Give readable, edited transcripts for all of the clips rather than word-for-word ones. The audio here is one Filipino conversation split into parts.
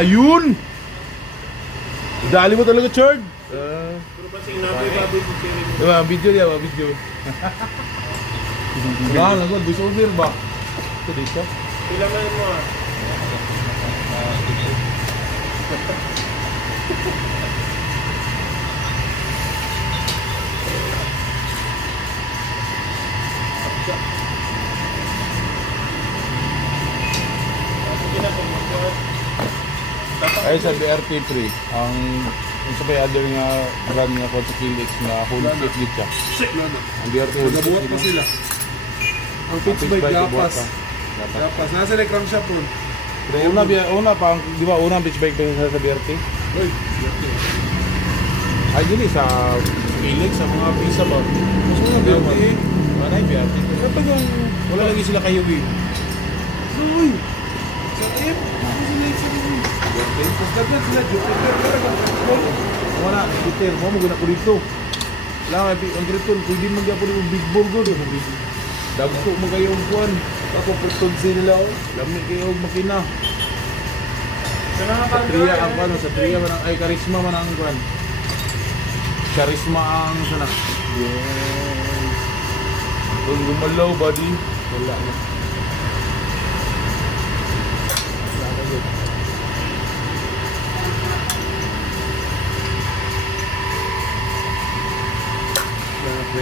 Ayun! Dali mo talaga, Chard. Pero ba sinabi baboy si Cherry mo? Diba, video niya, video. Wala, nagod, voice over ba? Ito dito. Kailangan mo ah. Ay sa BRT3, ang sa may other nga brand nga kung sa Kilix na whole fit dito siya. Ang BRT whole fit. Nabuhat pa sila. Ang pitch bike lapas. Lapas. Nasa na crankshaft ron. Una pa, di ba unang pitch bike ito sa BRT? Uy. Ay dili sa Kilix, sa mga pisa ba? Mas mga BRT. Manay BRT. Kapag ang... Wala lagi sila kayubi. Uy. Sa tip. Mas dapat sila Jupiter. Wala, Jupiter, mo guna ko dito. Wala nga, ang Triton, pwede magyapon yung big burger. Dagko mo kayo ang kuwan. Ako Triton sila o. Lamig kayo ang makina. Sa Tria ang kuwan, sa Tria man ang, ay Karisma man ang kuwan. Karisma ang sana. Yeah. Kung gumalaw, buddy. Wala na.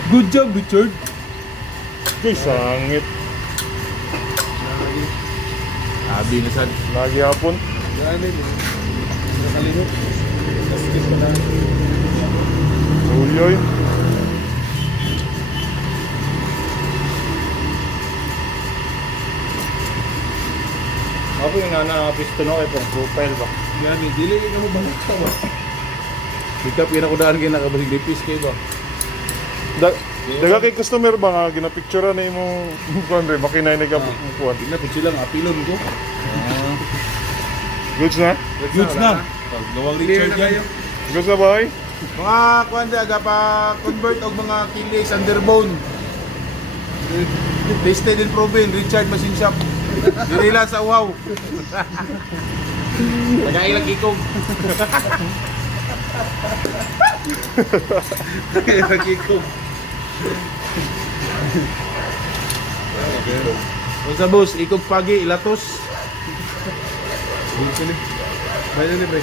Good job, Richard. Kay sangit. Sabi na sad. Lagi hapon. Yan eh. Nakalimot. Naskip pa na. Uyoy. Ako yung nana-piston ako kay profile ba? Yan eh. Dili ka mo balik ka ba? Ikap yun ako daan kayo nakabalik dipis kayo ba? Daga kay customer ba nga ginapicture na imong kuan re makinay nag kuan. Tingnan po sila, apilon ko. Goods na? Goods na. Gawang Richard yan. Goods na ba? Mga kuwan aga pa convert og mga Kilix underbone. Tasted and proven, Richard Machine Shop. Dirila sa uhaw. Nagailang ikog. Nagailang ikog. Kung sa boss, ikog pagi, ilatos. Bayan ni break.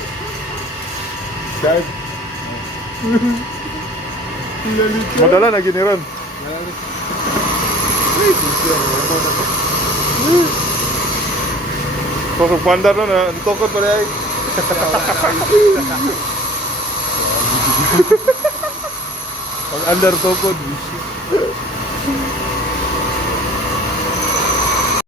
Card. Madala na giniron. Kung pandar na tokot pa rin. Pag under tokod.